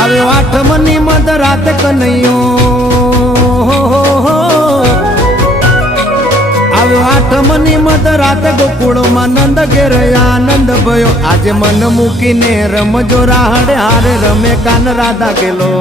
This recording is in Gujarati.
આવ્યો આઠમની મધ રાત કનૈયો, આવ્યો આઠમની મધ રાત ગોકુળમાં નંદ ઘેર આનંદ ભયો. આજે મન મૂકીને રમજો રાહડે હારે રમે કાન રાધા કેલો.